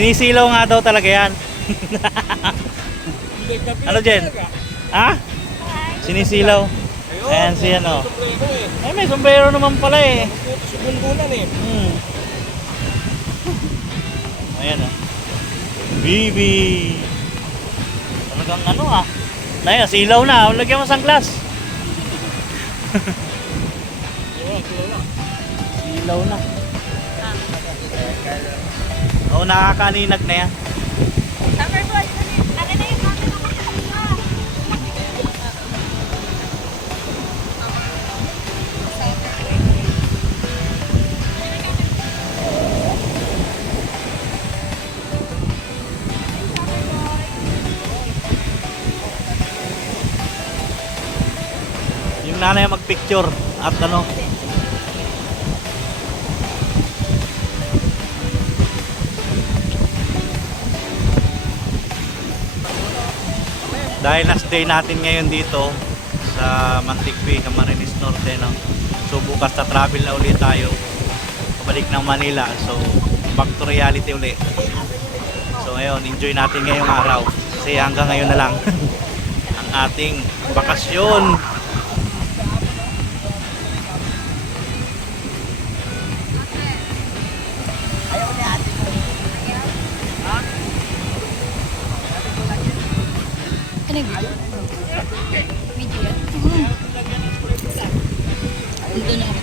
Sinisilaw nga daw talaga yan. Ano Jen? Ha? Sinisilaw. Ayan si ano. Ay, may sombrero naman pala eh. Subundunan eh. Ayan oh. Bibi. Talagang ano ah. Ayan, silaw na. Lagyan mo sunglass. Silaw na. Oo, nakakaninag na yan. Summer boy, akin na yung camera ko. Yung nanay magpicture at ano. Dahil last day natin ngayon dito sa Mantikpi, Camarines Norte, no? So bukas na travel na ulit tayo pabalik ng Manila. So back to reality ulit. So ngayon, enjoy natin ngayong araw kasi hanggang ngayon na lang ang ating bakasyon. Ano yung video? Video yan? Doon ako.